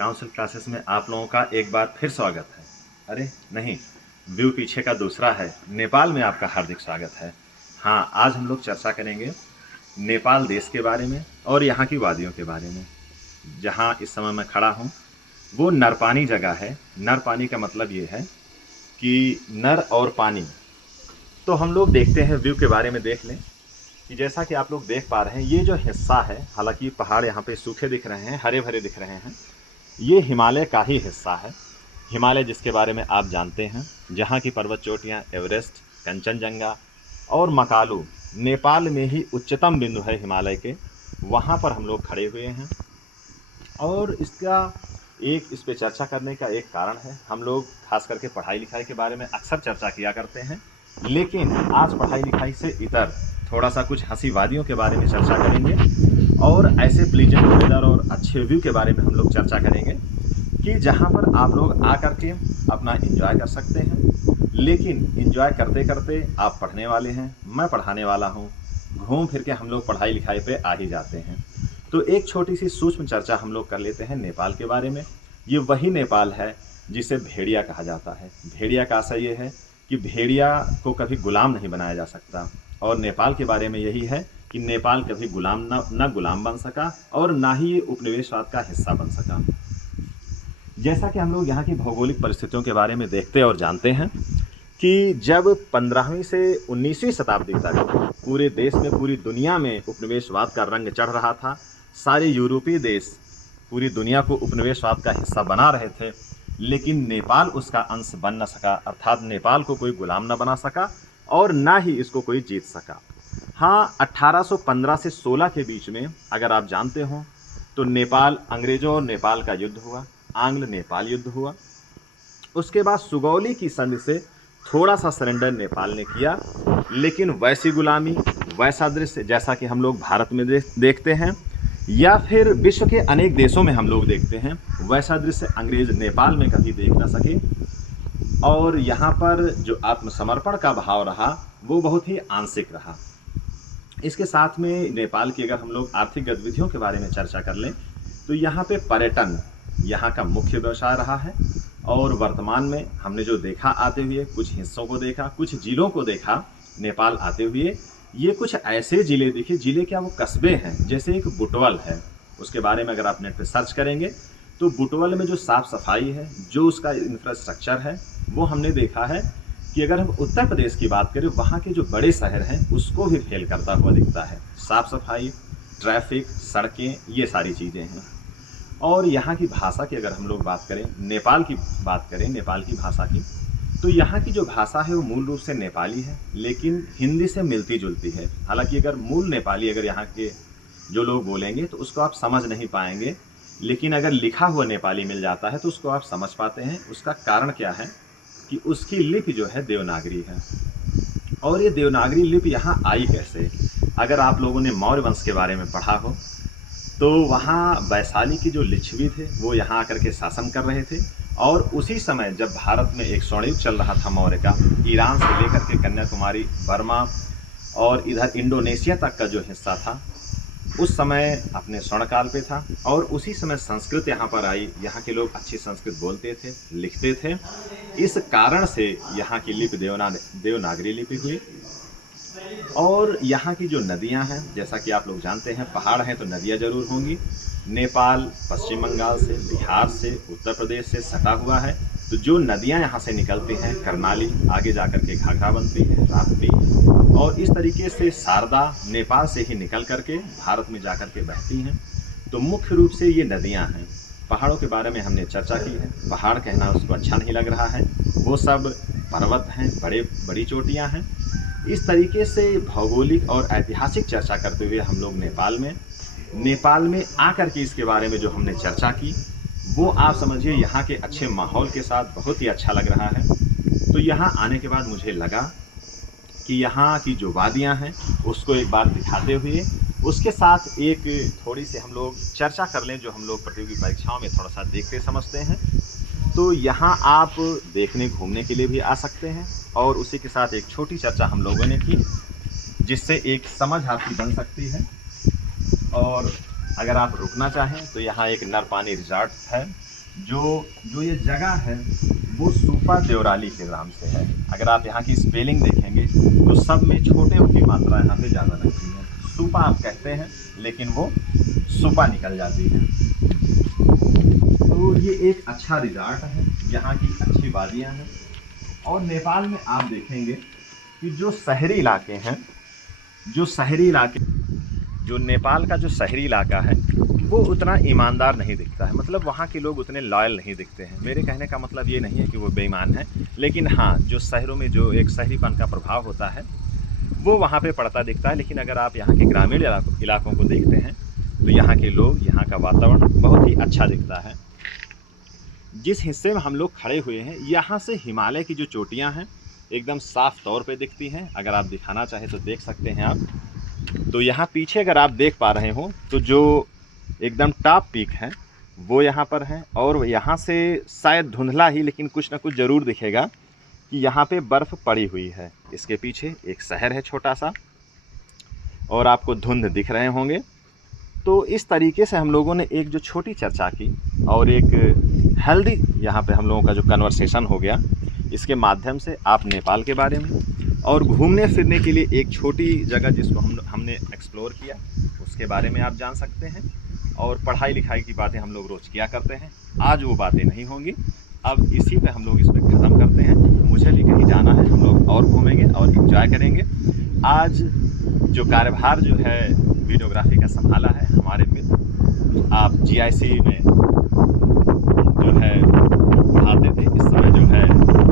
Council classes में आप लोगों का एक बार फिर स्वागत है। अरे नहीं, व्यू पीछे का दूसरा है। नेपाल में आपका हार्दिक स्वागत है। हाँ, आज हम लोग चर्चा करेंगे नेपाल देश के बारे में और यहाँ की वादियों के बारे में। जहाँ इस समय मैं खड़ा हूँ वो नरपानी जगह है। नरपानी का मतलब ये है कि नर और पानी। तो हम लोग देखते हैं, व्यू के बारे में देख लें कि जैसा कि आप लोग देख पा रहे हैं, ये जो हिस्सा है, हालांकि पहाड़ यहाँ पे सूखे दिख रहे हैं, हरे भरे दिख रहे हैं, ये हिमालय का ही हिस्सा है। हिमालय जिसके बारे में आप जानते हैं, जहाँ की पर्वत चोटियाँ एवरेस्ट, कंचनजंगा और मकालू नेपाल में ही उच्चतम बिंदु है हिमालय के, वहाँ पर हम लोग खड़े हुए हैं। और इस पे चर्चा करने का एक कारण है, हम लोग खास करके पढ़ाई लिखाई के बारे में अक्सर चर्चा किया करते हैं, लेकिन आज पढ़ाई लिखाई से इतर थोड़ा सा कुछ हंसी वादियों के बारे में चर्चा करेंगे और ऐसे प्लीजेंट वेदर और अच्छे व्यू के बारे में हम लोग चर्चा करेंगे कि जहाँ पर आप लोग आकर के अपना एंजॉय कर सकते हैं। लेकिन एंजॉय करते करते आप पढ़ने वाले हैं, मैं पढ़ाने वाला हूँ, घूम फिर के हम लोग पढ़ाई लिखाई पे आ ही जाते हैं। तो एक छोटी सी सूक्ष्म चर्चा हम लोग कर लेते हैं नेपाल के बारे में। ये वही नेपाल है जिसे भेड़िया कहा जाता है। भेड़िया का आशय ये है कि भेड़िया को कभी गुलाम नहीं बनाया जा सकता, और नेपाल के बारे में यही है कि नेपाल कभी गुलाम न गुलाम बन सका और ना ही ये उपनिवेशवाद का हिस्सा बन सका। जैसा कि हम लोग यहाँ की भौगोलिक परिस्थितियों के बारे में देखते और जानते हैं कि जब 15वीं से 19वीं शताब्दी तक पूरे देश में, पूरी दुनिया में उपनिवेशवाद का रंग चढ़ रहा था, सारे यूरोपीय देश पूरी दुनिया को उपनिवेशवाद का हिस्सा बना रहे थे, लेकिन नेपाल उसका अंश बन न सका, अर्थात नेपाल को कोई गुलाम न बना सका और ना ही इसको कोई जीत सका। हाँ, 1815 से 16 के बीच में अगर आप जानते हो तो नेपाल, अंग्रेजों और नेपाल का युद्ध हुआ, आंग्ल नेपाल युद्ध हुआ। उसके बाद सुगौली की संधि से थोड़ा सा सरेंडर नेपाल ने किया, लेकिन वैसी गुलामी, वैसा दृश्य जैसा कि हम लोग भारत में देखते हैं या फिर विश्व के अनेक देशों में हम लोग देखते हैं, वैसा दृश्य अंग्रेज नेपाल में कभी देख ना सके। और यहाँ पर जो आत्मसमर्पण का भाव रहा वो बहुत ही आंशिक रहा। इसके साथ में नेपाल की अगर हम लोग आर्थिक गतिविधियों के बारे में चर्चा कर लें तो यहाँ पे पर्यटन यहाँ का मुख्य व्यवसाय रहा है। और वर्तमान में हमने जो देखा आते हुए, कुछ हिस्सों को देखा, कुछ जिलों को देखा नेपाल आते हुए, ये कुछ ऐसे ज़िले देखिए, ज़िले क्या वो कस्बे हैं। जैसे एक बुटवल है, उसके बारे में अगर आप नेट पे सर्च करेंगे तो बुटवल में जो साफ़ सफाई है, जो उसका इंफ्रास्ट्रक्चर है, वो हमने देखा है कि अगर हम उत्तर प्रदेश की बात करें, वहाँ के जो बड़े शहर हैं उसको भी फेल करता हुआ दिखता है। साफ़ सफाई, ट्रैफिक, सड़कें, ये सारी चीज़ें हैं। और यहाँ की भाषा की अगर हम लोग बात करें, नेपाल की बात करें, नेपाल की भाषा की, तो यहाँ की जो भाषा है वो मूल रूप से नेपाली है, लेकिन हिंदी से मिलती जुलती है। हालांकि अगर मूल नेपाली अगर यहाँ के जो लोग बोलेंगे तो उसको आप समझ नहीं पाएंगे, लेकिन अगर लिखा हुआ नेपाली मिल जाता है तो उसको आप समझ पाते हैं। उसका कारण क्या है कि उसकी लिपि जो है देवनागरी है। और ये देवनागरी लिपि यहाँ आई कैसे? अगर आप लोगों ने मौर्य वंश के बारे में पढ़ा हो तो वहाँ वैशाली की जो लिच्छवी थे वो यहाँ आकर के शासन कर रहे थे, और उसी समय जब भारत में एक स्वर्णयुग चल रहा था मौर्य का, ईरान से लेकर के कन्याकुमारी, बर्मा और इधर इंडोनेशिया तक का जो हिस्सा था, उस समय अपने स्वर्णकाल पे था। और उसी समय संस्कृत यहाँ पर आई, यहाँ के लोग अच्छी संस्कृत बोलते थे, लिखते थे। इस कारण से यहाँ की लिपि देवनागरी लिपि हुई। और यहाँ की जो नदियाँ हैं, जैसा कि आप लोग जानते हैं, पहाड़ हैं तो नदियाँ जरूर होंगी। नेपाल पश्चिम बंगाल से, बिहार से, उत्तर प्रदेश से सटा हुआ है, तो जो नदियाँ यहाँ से निकलती हैं, कर्नाली, आगे जाकर के घाघरा बनती है, राप्ती, और इस तरीके से शारदा नेपाल से ही निकल करके भारत में जाकर के बहती हैं। तो मुख्य रूप से ये नदियाँ हैं। पहाड़ों के बारे में हमने चर्चा की है, पहाड़ कहना उसको अच्छा नहीं लग रहा है, वो सब पर्वत हैं, बड़ी चोटियाँ हैं। इस तरीके से भौगोलिक और ऐतिहासिक चर्चा करते हुए हम लोग नेपाल में आकर के इसके बारे में जो हमने चर्चा की, वो आप समझिए यहाँ के अच्छे माहौल के साथ बहुत ही अच्छा लग रहा है। तो यहाँ आने के बाद मुझे लगा कि यहाँ की जो वादियाँ हैं उसको एक बार दिखाते हुए, उसके साथ एक थोड़ी सी हम लोग चर्चा कर लें जो हम लोग प्रतियोगी परीक्षाओं में थोड़ा सा देखते समझते हैं। तो यहाँ आप देखने घूमने के लिए भी आ सकते हैं, और उसी के साथ एक छोटी चर्चा हम लोगों ने की जिससे एक समझ आपकी बन सकती है। और अगर आप रुकना चाहें तो यहाँ एक नरपानी रिजॉर्ट है। जो ये जगह है वो सुपा देवराली के नाम से है। अगर आप यहाँ की स्पेलिंग देखेंगे तो सब में छोटे ओ की मात्रा यहाँ पे ज़्यादा लगती है। सुपा आप कहते हैं लेकिन वो सुपा निकल जाती है। तो ये एक अच्छा रिजॉर्ट है, यहाँ की अच्छी वादियाँ हैं। और नेपाल में आप देखेंगे कि जो शहरी इलाके हैं, जो नेपाल का जो शहरी इलाका है वो उतना ईमानदार नहीं दिखता है। मतलब वहाँ के लोग उतने लॉयल नहीं दिखते हैं। मेरे कहने का मतलब ये नहीं है कि वो बेईमान है, लेकिन हाँ, जो शहरों में जो एक शहरीपन का प्रभाव होता है वो वहाँ पे पड़ता दिखता है। लेकिन अगर आप यहाँ के ग्रामीण इलाकों को देखते हैं तो यहाँ के लोग, यहाँ का वातावरण बहुत ही अच्छा दिखता है। जिस हिस्से में हम लोग खड़े हुए हैं, यहाँ से हिमालय की जो चोटियाँ हैं एकदम साफ तौर पे दिखती हैं। अगर आप दिखाना चाहें तो देख सकते हैं आप। तो यहाँ पीछे अगर आप देख पा रहे हो तो जो एकदम टॉप पीक है वो यहाँ पर है। और यहाँ से शायद धुंधला ही, लेकिन कुछ ना कुछ ज़रूर दिखेगा कि यहाँ पे बर्फ़ पड़ी हुई है। इसके पीछे एक शहर है छोटा सा और आपको धुंध दिख रहे होंगे। तो इस तरीके से हम लोगों ने एक जो छोटी चर्चा की और एक हेल्दी यहाँ पे हम लोगों का जो कन्वर्सेशन हो गया, इसके माध्यम से आप नेपाल के बारे में और घूमने फिरने के लिए एक छोटी जगह जिसको हमने एक्सप्लोर किया उसके बारे में आप जान सकते हैं। और पढ़ाई लिखाई की बातें हम लोग रोज़ किया करते हैं, आज वो बातें नहीं होंगी। अब इसी पे हम लोग इस पर ख़त्म करते हैं। मुझे भी कहीं जाना है, हम लोग और घूमेंगे और इंजॉय करेंगे। आज जो कार्यभार जो है वीडियोग्राफी का संभाला है हमारे मित्र, आप GIC में जो है पढ़ाते थे, इस समय जो है